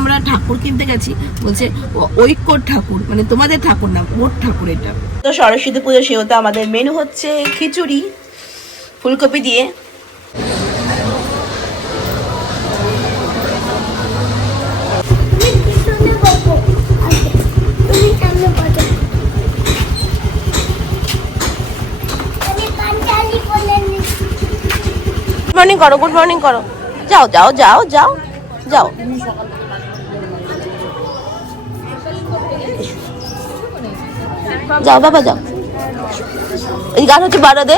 আমরা ঠাকুর কিনতে গেছি, বলছে ঐক্যর ঠাকুর, মানে তোমাদের ঠাকুর না, ওর ঠাকুর এটা। তো সরস্বতী পুজো সেহেতু আমাদের মেনু হচ্ছে খিচুড়ি ফুলকপি দিয়ে। মর্নিং করো, গুড মর্নিং করো, যাও যাও যাও যাও যাও। যাও বাবা যাও। এই গান হচ্ছে বারো দে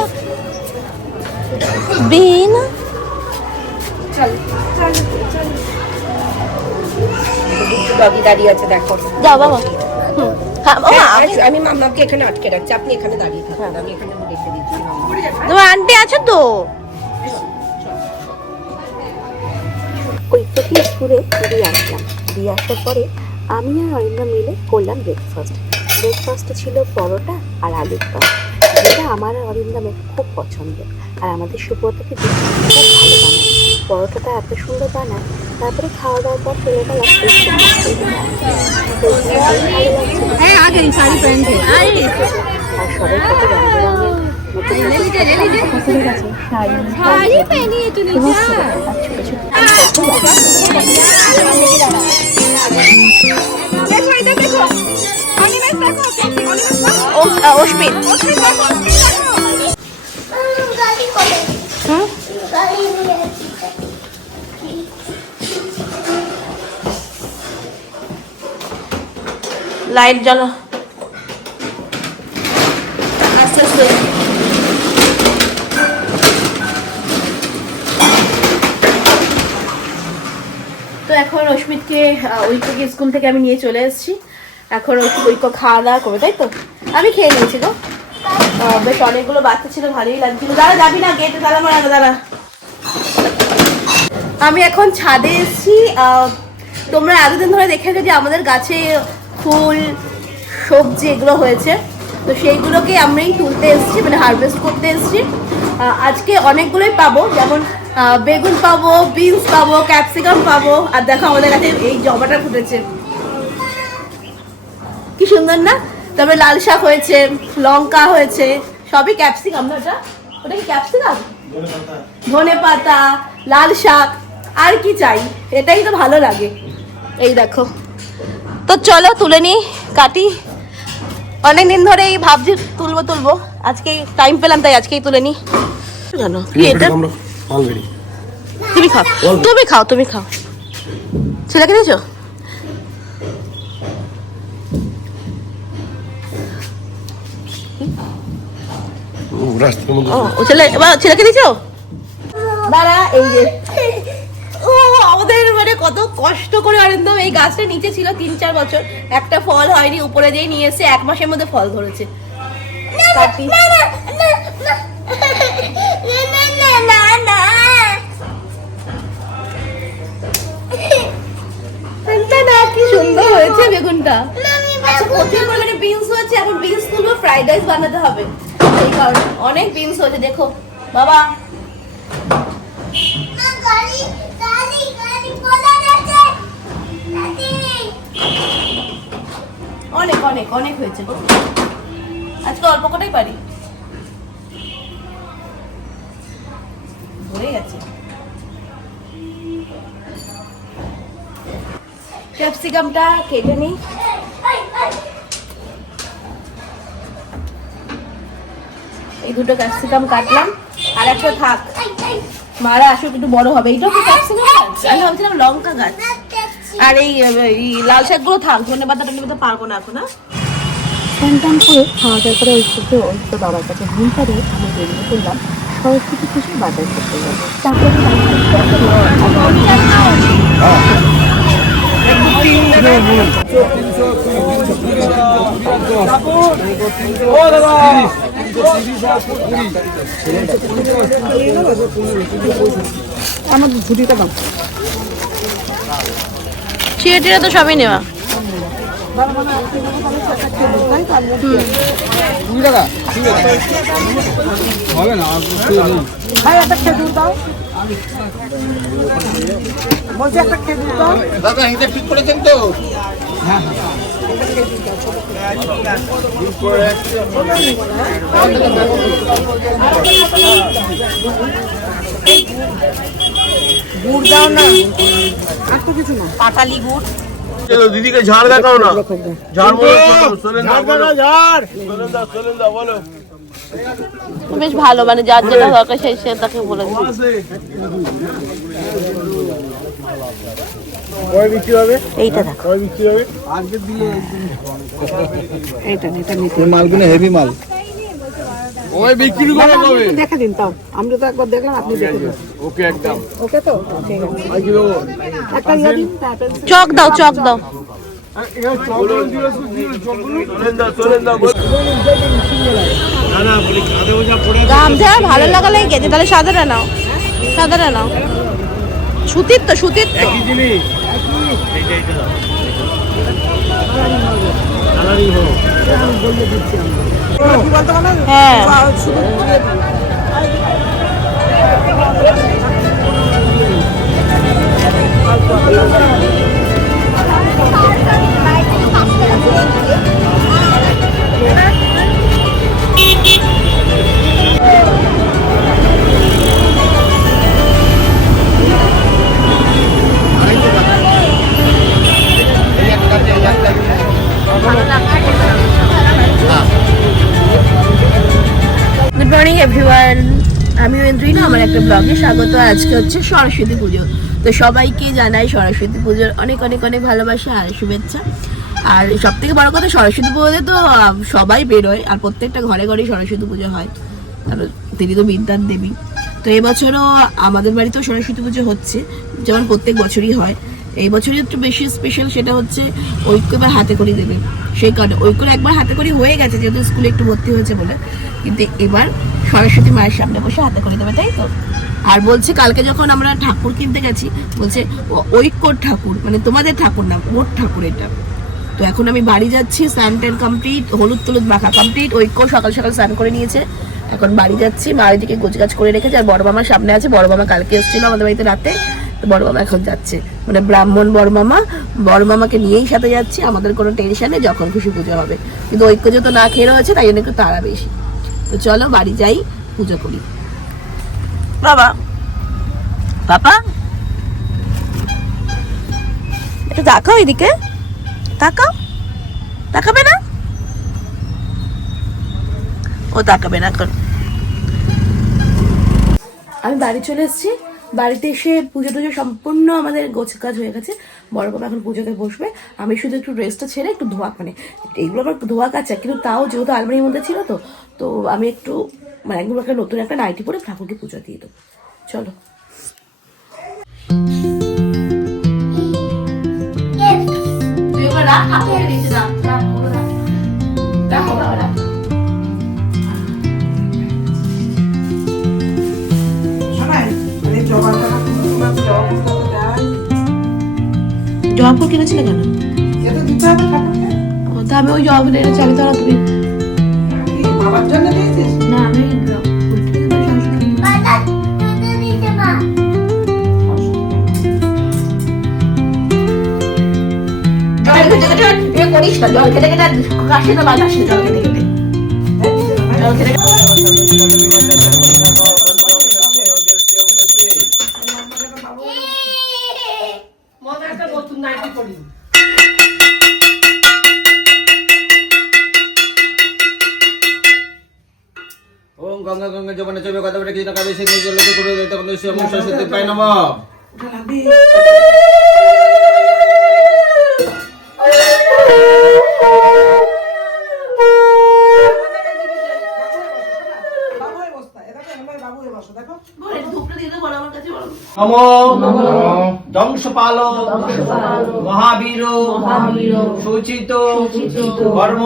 বিন। দাঁড়িয়ে আছে দেখো, যাও বাবা। আমি মামাকে এখানে আটকে রাখছি, আপনি এখানে দাঁড়িয়ে থাকুন, আমি এখানে রেখে দিচ্ছি। তোমার আন্টি আছে তো? ওই থেকে স্কুলে দিয়ে আসলাম, দিয়ে আসার পরে আমি আর অরিন্দম মিলে করলাম ব্রেকফাস্টে ছিল পরোটা আর আলুর দম, যেটা আমার আর অরিন্দমের খুব পছন্দ। আর আমাদের সুব্রতকে খুব ভালো বানায়, পরোটাটা এত সুন্দর বানায়। তারপরে খাওয়া দাওয়ার পর চলে গেলাম আর সবাই কত রঙের অস্মিত লাইট জ্বালা আস্তে আস্তে। তো এখন অস্মিতকে ঐক্যকে স্কুল থেকে আমি নিয়ে চলে এসেছি। এখন ঐক্য খাওয়া দাওয়া করবে, তাই তো? আমি খেয়ে নিয়েছি গো, বেশ অনেকগুলো বাচ্চা ছিল, ভালোই লাগছিল। দাঁড়া যাবি না, গেটে তালা মারা, দাঁড়া। আমি এখন ছাদে এসেছি। তোমরা এতদিন ধরে দেখেছো যে আমাদের গাছে ফুল সবজি এগুলো হয়েছে, তো সেইগুলোকে আমরাই তুলতে এসেছি, মানে হারভেস্ট করতে এসেছি। আজকে অনেকগুলোই পাবো, যেমন বেগুন পাবো, বিনস পাবো, ক্যাপসিকাম পাবো। আর দেখো আমাদের কাছে এই জবাটা ফুটেছে, কি সুন্দর না? তারপরে লাল শাক হয়েছে, লঙ্কা হয়েছে, সবই ক্যাপসিকাম না? ওটা কি ক্যাপসিকাম? ধনে পাতা, লাল শাক, আর কি চাই? এটাই তো ভালো লাগে। এই দেখো, তো চলো তুলে নি, কাটি। অনেকদিন ধরে এই ভাবছি তুলবো, আজকে টাইম পেলাম তাই আজকেই তুলে নি। জানো কি এটা? তুমি খাও। ছেলেকে দিয়েছো? ছেলেকে দিয়েছো? দাঁড়া, এই যে আমাদের মানে কত কষ্ট করে অরিন্দম এই গাছটা নিচে ছিল 3-4 বছর, একটা ফল হয়নি, উপরে দিয়ে নিয়ে এসে 1 মাসের মধ্যে ফল ধরেছে। কি সুন্দর হয়েছে বেগুনটা। আচ্ছা, প্রচুর পরিমাণে বিনস হয়েছে, এখন বিনস তুলবো, ফ্রাইড রাইস বানাতে হবে, এই কারণে অনেক বিনস হয়েছে। দেখো বাবা, অনেক অনেক অনেক হয়েছে গো, আজকে অল্প কটাই পারি, ভরে গেছে। ক্যাপসিকামটা কেটে নিই। এই দুটো ক্যাপসিকাম কাটলাম, আর একটা থাক, মারা আসুক, একটু বড় হবে। এইটাও কি ক্যাপসিকাম গাছ? আমি ভাবছিলাম লঙ্কা গাছ। আর এই লাল শাকগুলো থাক, ধনে পাতা পারবো না এখন। স্নান করে খাওয়া দাওয়ার পরে ঐক্য বাবার কাছে ঘুম পাড়িয়ে আমি বেরিয়ে পড়লাম সরস্বতী পুজোর বাজার করতে যাবো। তারপরে আমার ঝুড়িটা দাম চিড়ে তো সবই নেওয়া। 2 টাকা হবে না, ভাই একটা খেজুর দাও। দাদা হিংসা ঠিক করেছেন তো? গুড় দাও না, আর তো কিছু না, পাটালি গুড়। দিদিকে ঝাড় দেখাও না, ঝাড় বলো, ঝাড় বলো। বেশ ভালো, মানে যার যেটা দরকার সেই সে তাকে বলে দিচ্ছি। এইটা দেখো, মালগুলো হেভি মাল। ওই বিক্রি করে কবে? দেখে দিন তাও, আমরা তো একবার দেখলাম, আপনি দেখে দিন। ওকে একদম। ওকে তো ঠিক আছে, একটা ইয়ে দিন, তারপর চক দাও, চক দাও। গামছা ভালো লাগালে গেছে, তাহলে সাদাটা নাও, সাদাটা নাও। সুতির তো, সুতির তো। হ্যাঁ, গুড মর্নিং এভরিওয়ান, আমি ঐন্দ্রিনা, আমার একটা ব্লগে স্বাগত। আজকে হচ্ছে সরস্বতী পুজো, তো সবাইকে জানাই সরস্বতী পুজোর অনেক অনেক অনেক ভালোবাসা আর শুভেচ্ছা। আর সব থেকে বড় কথা, সরস্বতী পুজোতে তো সবাই বেরোয়, আর প্রত্যেকটা ঘরে ঘরেই সরস্বতী পুজো হয়, কারণ তিনি তো বিদ্যার দেবী। তো এবছরও আমাদের বাড়িতেও সরস্বতী পুজো হচ্ছে, যেমন প্রত্যেক বছরই হয়। এই বছরই একটু বেশি স্পেশাল, সেটা হচ্ছে ঐক্য এবার হাতে করি দেবে। সেই কারণে ঐক্যর একবার হাতে করি হয়ে গেছে, যেহেতু স্কুলে একটু ভর্তি হয়েছে বলে, কিন্তু এবার সরস্বতী মায়ের সামনে বসে হাতে করে দেবে, তাই তো। আর বলছে কালকে যখন আমরা ঠাকুর কিনতে গেছি, বলছে ঐক্যর ঠাকুর, মানে তোমাদের ঠাকুর না, ওর ঠাকুর এটা। তো এখন আমি বাড়ি যাচ্ছি, স্নান টান কমপ্লিট, হলুদ টলুদ মাখা কমপ্লিট। ঐক্য সকাল সকাল স্নান করে নিয়েছে, এখন বাড়ি যাচ্ছি। বাড়িটিকে গোছগাছ করে রেখেছে, আর বড় মামার সামনে আছে। বড় মামা কালকে এসেছিল আমাদের বাড়িতে রাতে, তো বড় মামা এখন যাচ্ছে, মানে ব্রাহ্মণ বড় মামা। বড় মামাকে নিয়েই সাথে যাচ্ছি, আমাদের কোনো টেনশন নেই, যখন খুশি পুজো হবে। কিন্তু ঐক্য যেহেতু না খেয়ে রয়েছে, তাই জন্য একটু তাড়া বেশি। তো চলো বাড়ি যাই, পুজো করি। বাবা, পাপা একটু তাকাও, এদিকে তাকাও। তাকাবে না, ও তাকাবে না এখন। আমি বাড়ি চলে এসেছি। বাড়িতে এসে পুজো টুজো সম্পূর্ণ আমাদের গোছকাজ হয়ে গেছে। বড় বাবা এখন পুজোতে বসবে, আমি শুধু একটু ড্রেসটা ছেড়ে একটু ধোয়া, মানে এইগুলো আমার ধোয়া কাচা, কিন্তু তাও যেহেতু আলমারির মধ্যে ছিল, তো আমি একটু মানে একদম একটা নতুন একটা নাইটি পরে ঠাকুরকে পুজো দিয়ে দেবো। চলো। তুই এবার রাখ, ঠাকুরকে দিয়েছে, রাখ রাখ রাখ রাখ বাবা, রাখ। জবা ফুল কিনেছিলে কেন? তা আমি ওই জবা ফুল এনেছি, আমি তো তুমি না, আমি করিস না, জল খেতে খেতে কাশি তো বাতাস, জল খেতে খেতে জল খেতে। ওম গঙ্গা গঙ্গা যমুনা চৈব গোদাবরী কৃষ্ণা কাবেরী জলতে করে দেতে কোন সরস্বতী পাই নমঃ। ধ্বংসপাল মহাবীর সুচিত কর্ম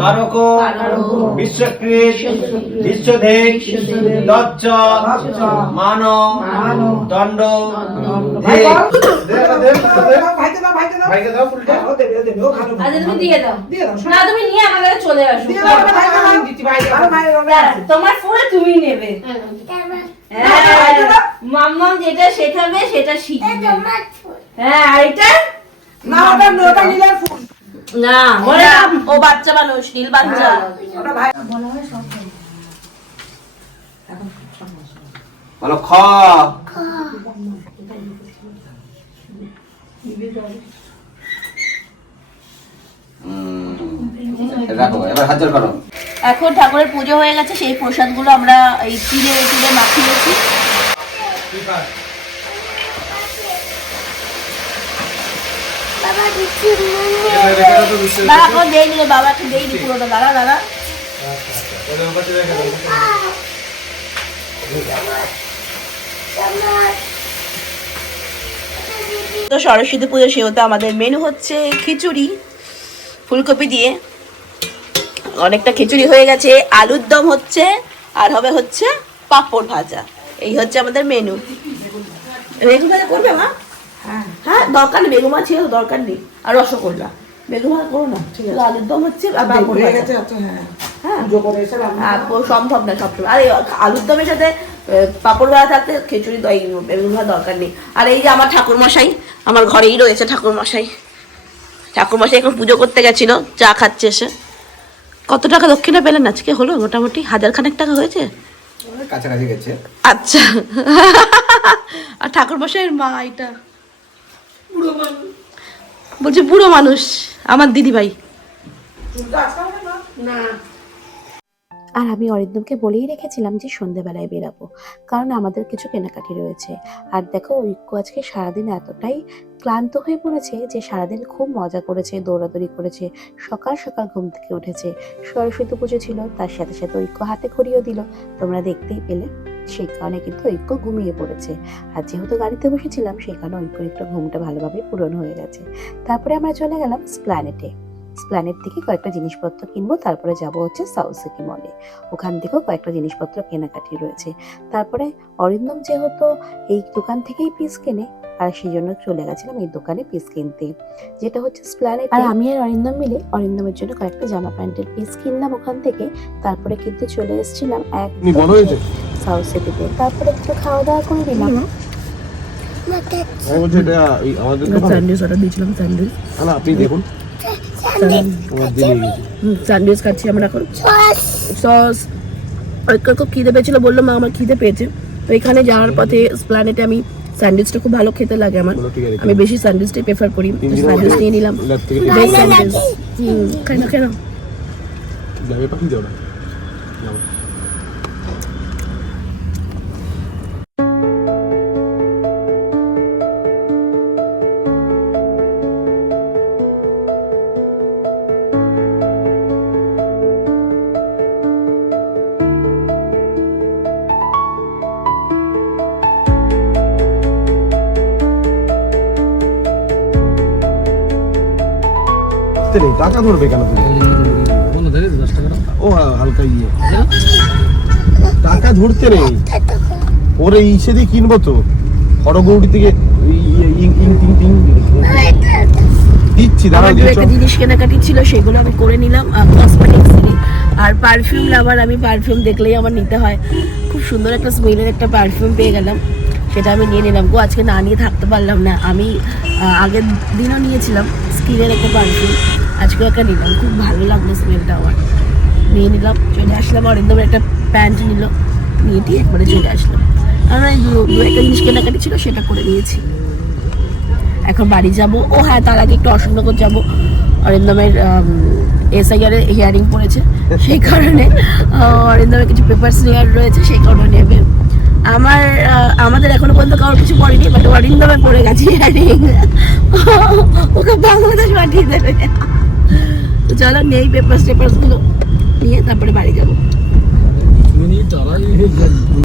কারক বিশ্বকৃত বিশ্বধেক দচ্চ মান দণ্ড। তুমি দিয়ে দাও, না তুমি নিয়ে আমাদের চলে আসো। তোমার ফুল তুমি নেবে। মাম্মাম যেটা শেখাবে সেটা শিখবে। হ্যাঁ আর এটা না ওটা নীলের ফুল। না ও বাচ্চা মানুষ, নীল বাচ্চা। ওটা ভাই বলো খ। রাখো, এবার হাত জোড় করো। এখন ঠাকুরের পুজো হয়ে গেছে, সেই প্রসাদগুলো আমরা এই তিলে মাখিয়েছি। বাবা এখন দেয়নি রে, বাবা এখন দেয়নি পুরোটা। দাঁড়া তো সরস্বতী পুজো সেহেতু আমাদের মেনু হচ্ছে খিচুড়ি ফুলকপি দিয়ে, অনেকটা খিচুড়ি হয়ে গেছে, আলুর দম হচ্ছে, আর হবে হচ্ছে পাঁপড় ভাজা। এই হচ্ছে আমাদের মেনু। বেগুন ভাজা করবে মা? হ্যাঁ দরকার নেই, বেগুন ভাজা ছিল দরকার নেই। আর রসগোল্লা, বেগুন ভাজা করো না, ঠিক আছে। আলুর দম হচ্ছে আর পাঁপড় ভাজা। হ্যাঁ সম্ভব না সবসময়। আর আলুর দমের সাথে পাঁপড় ভাজা থাকতে খিচুড়ি বেগুন ভাজা দরকার নেই। আর এই যে আমার ঠাকুরমশাই, আমার ঘরেই রয়েছে ঠাকুরমশাই। ঠাকুরমশাই এখন পুজো করতে গেছিল, চা খাচ্ছে এসে। কত টাকা দক্ষিণা পেলেন আজকে? হলো মোটামুটি 1000 খানেক টাকা হয়েছে, কাছাকাছি গেছে। আচ্ছা। আর ঠাকুরমশাইয়ের মা এটা বলছে বুড়ো মানুষ, আমার দিদি ভাই। আর আমি অরিন্দমকে বলেই রেখেছিলাম যে সন্ধেবেলায় বেরাবো, কারণ আমাদের কিছু কেনাকাটি রয়েছে। আর দেখো ঐক্য আজকে সারাদিন এতটাই ক্লান্ত হয়ে পড়েছে যে সারাদিন খুব মজা করেছে, দৌড়াদৌড়ি করেছে, সকাল সকাল ঘুম থেকে উঠেছে। সরস্বতী পুজো ছিল, তার সাথে সাথে ঐক্য হাতে খড়িও দিল, তোমরা দেখতেই পেলে। সেই কারণে কিন্তু ঐক্য ঘুমিয়ে পড়েছে। আর যেহেতু গাড়িতে বসেছিলাম সেই কারণে ঐক্যর একটু ঘুমটা ভালোভাবে পূরণ হয়ে গেছে। তারপরে আমরা চলে গেলাম স্প্ল্যানেট থেকে কয়েকটা জিনিসপত্র কিনবো, তারপরে যাব হচ্ছে সাউথ সিটি মলে, ওখান থেকেও কয়েকটা জিনিসপত্র কেনাকাটি রয়েছে। তারপরে অরিন্দম যেহেতু এই দোকান থেকেই পিস কেনে, আর সেই জন্য চলে গেছিলাম এই দোকানে পিস কিনতে, যেটা হচ্ছে স্প্ল্যানেট। আর আমি আর অরিন্দম মিলে অরিন্দমের জন্য কয়েকটা জামা প্যান্টের পিস কিনলাম ওখান থেকে। তারপরে কিন্তু চলে এসেছিলাম সাউথ সিটিতে। তারপরে একটু খাওয়া দাওয়া করে নিলাম। আপনি দেখুন স্যান্ডউইচ খাচ্ছি আমরা এখন, সস। ঐক্যর খুব খিদে পেয়েছিল, বললো মা আমার খিদে পেয়েছে। তো এখানে যাওয়ার পথে স্প্ল্যানেটে আমি স্যান্ডউইচটা খুব ভালো খেতে লাগে আমার, আমি বেশি স্যান্ডউইচটাই প্রেফার করি। স্যান্ডউইচ নিয়ে নিলাম, বেস্ট স্যান্ডউইচ। খেয়ে নাও নেই, টাকা ধরবে কেন তুমি? ও হালকা ইয়ে টাকা ধরতে নেই, ওরে ইসে দিয়ে কিনবো তো হরগৌড়ি থেকে দিচ্ছি। আমার দু একটা জিনিস কেনাকাটি ছিল, সেগুলো আমি করে নিলাম। কসমেটিক্স আর পারফিউম লাভার, আমি পারফিউম দেখলেই আমার নিতে হয়। খুব সুন্দর একটা স্মেলের একটা পারফিউম পেয়ে গেলাম, সেটা আমি নিয়ে নিলাম। গো আজকে না নিয়ে থাকতে পারলাম না। আমি আগের দিনও নিয়েছিলাম স্কিনের একটা পারফিউম, আজকেও একটা নিলাম, খুব ভালো লাগলো স্মেলটা আমার। নিয়ে নিলাম, চলে আসলাম। অরিন্দমের একটা প্যান্ট নিল, নিয়ে দিয়ে একবারে চলে আসলাম। আর দু একটা জিনিস কেনাকাটি ছিল, সেটা করে নিয়েছি। এখন বাড়ি যাব। ও হ্যাঁ, তার আগে একটু অশোকনগর যাব। অরিন্দমের SIR এর হিয়ারিং পড়েছে, সেই কারণে অরিন্দমের কিছু পেপারস নেওয়ার রয়েছে, সেই কারণে নেবে। আমাদের এখনো পর্যন্ত কারোর কিছু পড়েনি, বাট অরিন্দমের পড়ে গেছে হিয়ারিং, ওকে বাংলাদেশ পাঠিয়ে দেবে। তো চলো নেই পেপারস গুলো নিয়ে তারপরে বাড়ি যাবো।